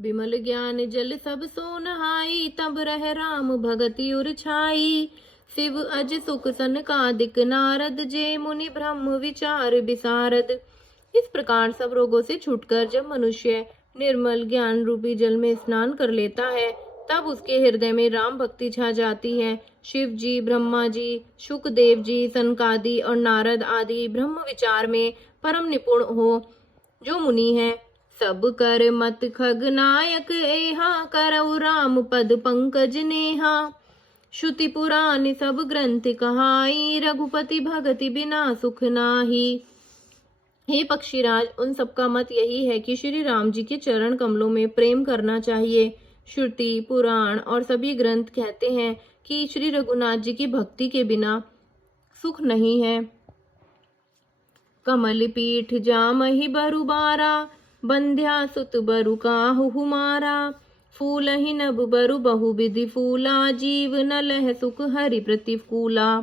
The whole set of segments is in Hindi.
बिमल ज्ञान जल सब सो नहाई, तब रह राम भगति उर छाई। शिव अज सुख सनकादिक नारद, जे मुनि ब्रह्म विचार विसारद। इस प्रकार सब रोगों से छूटकर जब मनुष्य निर्मल ज्ञान रूपी जल में स्नान कर लेता है, तब उसके हृदय में राम भक्ति छा जाती है। शिव जी, ब्रह्मा जी, शुकदेव जी, सनकादि और नारद आदि ब्रह्म विचार में परम निपुण हो जो मुनि है, सब कर मत खगनायक एहा, करऊ राम पद पंकज नेहा। श्रुति पुराण सब ग्रंथ कहाई, रघुपति भगति बिना सुख नाही। हे पक्षीराज, उन सबका मत यही है कि श्री राम जी के चरण कमलों में प्रेम करना चाहिए। श्रुति पुराण और सभी ग्रंथ कहते हैं कि श्री रघुनाथ जी की भक्ति के बिना सुख नहीं है। कमल पीठ जामहि बरु बारा, बंध्या सुत बरु काहु हुमारा। फूल ही नभ बरु बहु विधि फूला, जीव न लह सुख हरि प्रतिकूला।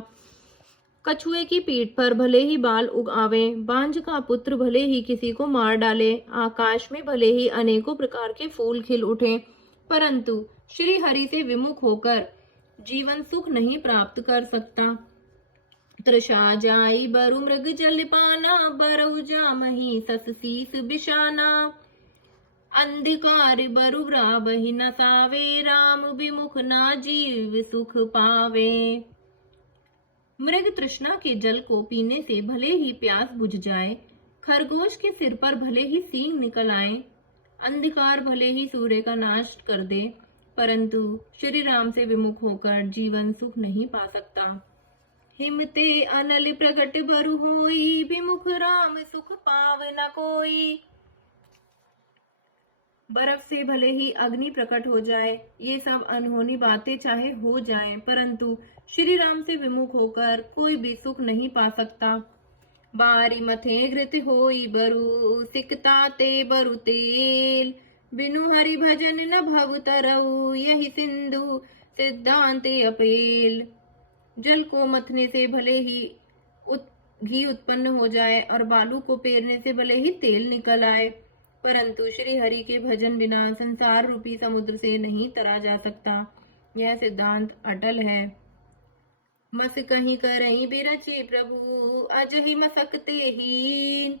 कछुए की पीठ पर भले ही बाल उग आवे, बांझ का पुत्र भले ही किसी को मार डाले, आकाश में भले ही अनेकों प्रकार के फूल खिल उठे, परंतु श्री हरि से विमुख होकर जीवन सुख नहीं प्राप्त कर सकता। तृषा जाई बरु मृग जल पाना, बरउ जामहि सस सीस बिशाना। अंधकार बरु रावहि न सावे, राम विमुख ना जीव सुख पावे। मृग तृष्णा के जल को पीने से भले ही प्यास बुझ जाए, खरगोश के सिर पर भले ही सींग निकल आए, अंधकार भले ही सूर्य का नाश कर दे, परंतु श्री राम से विमुख होकर जीवन सुख नहीं पा सकता। हिमते अनल प्रगट बरु होई, विमुख राम सुख पाव न कोई। बर्फ से भले ही अग्नि प्रकट हो जाए, ये सब अनहोनी बातें चाहे हो जाएं, परंतु श्री राम से विमुख होकर कोई भी सुख नहीं पा सकता। बारी मथे घृत होई बरु, सिकताते बरु तेल। बिनु हरि भजन न भव तरऊ, यही सिंधु सिद्धांते अपेल। जल को मथने से भले ही घी उत्पन्न हो जाए और बालू को पेरने से भले ही तेल निकल आए, परंतु श्री हरि के भजन बिना संसार रूपी समुद्र से नहीं तरा जा सकता। यह सिद्धांत अटल है। मस कहीं करई बिरची प्रभु, अजहि मसकते हीन।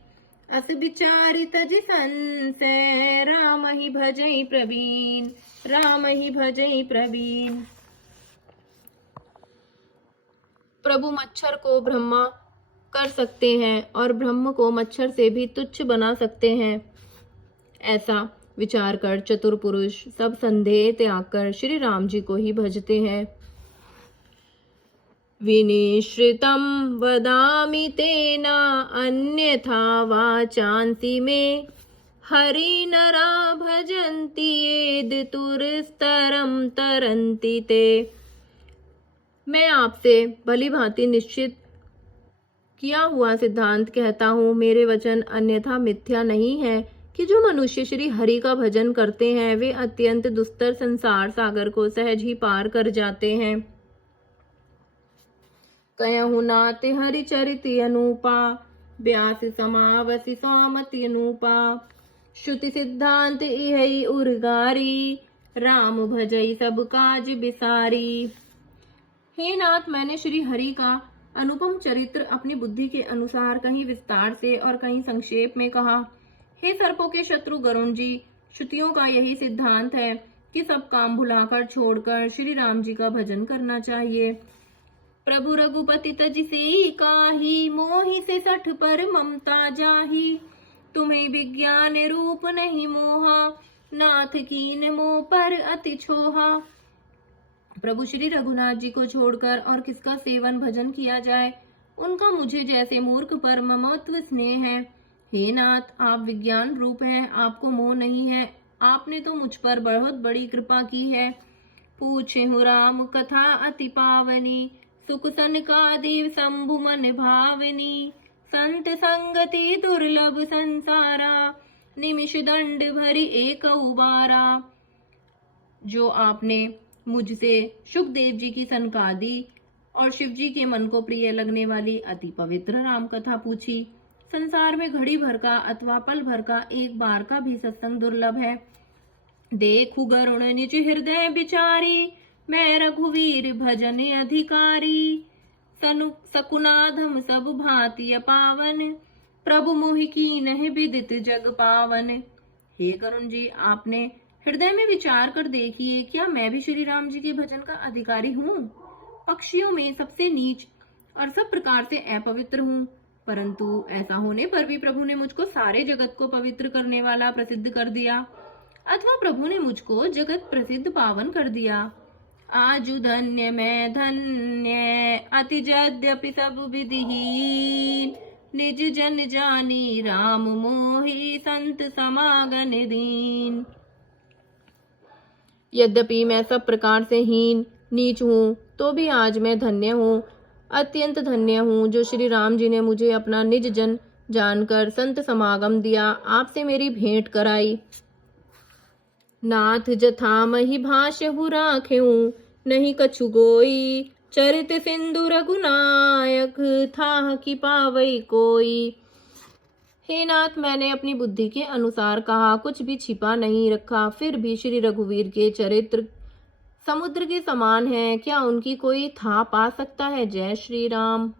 अस विचारि तज संशय, राम ही भजई प्रवीण, राम ही भजई प्रवीण। प्रभु मच्छर को ब्रह्मा कर सकते हैं और ब्रह्म को मच्छर से भी तुच्छ बना सकते हैं। ऐसा विचार कर चतुर पुरुष सब संदेह त्याग कर श्री राम जी को ही भजते हैं। विनिश्रितम वदामि तेना, अन्यथा वाचांसि मे। हरि नरा भजन्ति येद तुरस्तरम तरन्ति ते। मैं आपसे भली भांति निश्चित किया हुआ सिद्धांत कहता हूँ, मेरे वचन अन्यथा मिथ्या नहीं है कि जो मनुष्य श्री हरि का भजन करते हैं, वे अत्यंत दुस्तर संसार सागर को सहज ही पार कर जाते हैं। कयहु नाथ हरि चरित अनुपा, व्यास समावसि स्वामति अनुपा। श्रुति सिद्धांत इहै उर्गारी, राम भजई सब काज बिसारी। हे नाथ, मैंने श्री हरि का अनुपम चरित्र अपनी बुद्धि के अनुसार कहीं विस्तार से और कहीं संक्षेप में कहा। हे सर्पों के शत्रु गरुण जी, श्रुतियों का यही सिद्धांत है कि सब काम भुलाकर छोड़कर श्री राम जी का भजन करना चाहिए। प्रभु रघुपति तज से काही, मोहि से सठ पर ममता जाही। तुम्हें विज्ञान रूप नहीं मोहा, नाथ कीन मोह पर अति छोहा। प्रभु श्री रघुनाथ जी को छोड़कर और किसका सेवन भजन किया जाए, उनका मुझे जैसे मूर्ख पर ममत्व स्नेह है। हे नाथ, आप विज्ञान रूप हैं, आपको मोह नहीं है। आपने तो मुझ पर बहुत बड़ी कृपा की है। पूछेहु राम कथा अति पावनी, सुख सनकादि शंभु मन भावनी। संत संगति दुर्लभ संसारा, निमिष दंड भरी एक उबारा। जो आपने मुझसे सुखदेव जी की सनकादि और शिव जी के मन को प्रिय लगने वाली अति पवित्र राम कथा पूछी। संसार में घड़ी भर का अथवा पल भर का एक बार का भी सत्संग दुर्लभ है। देखु गरुण निज हृदय बिचारी, मैं रघुवीर भजन अधिकारी। सनु सकुनाधम सब भांति पावन, प्रभु मोहि कीन्ह विदित जग पावन। हे गरुण जी, आपने हृदय में विचार कर देखिए, क्या मैं भी श्री राम जी के भजन का अधिकारी हूँ? पक्षियों में सबसे नीच और सब प्रकार से अपवित्र हूँ, परंतु ऐसा होने पर भी प्रभु ने मुझको सारे जगत को पवित्र करने वाला प्रसिद्ध कर दिया, अथवा प्रभु ने मुझको जगत प्रसिद्ध पावन कर दिया। आजु धन्य मैं धन्य, अति यद्यपि सब विधिहीन, निज जन जानी राम मोहि, संत समागन दीन। यद्यपि मैं सब प्रकार से हीन नीच हूँ, तो भी आज मैं धन्य हूँ, अत्यंत धन्य हूँ, जो श्री राम जी ने मुझे अपना निज जन जानकर संत समागम दिया, आपसे मेरी भेंट कराई। नाथ जथा मही भाषहु राखेऊ, नहीं कछु गोई, चरित सिंधु रघुनायक, थाह की पावई कोई। हे नाथ, मैंने अपनी बुद्धि के अनुसार कहा, कुछ भी छिपा नहीं रखा। फिर भी श्री रघुवीर के चरित्र समुद्र के समान है, क्या उनकी कोई था पा सकता है? जय श्री राम।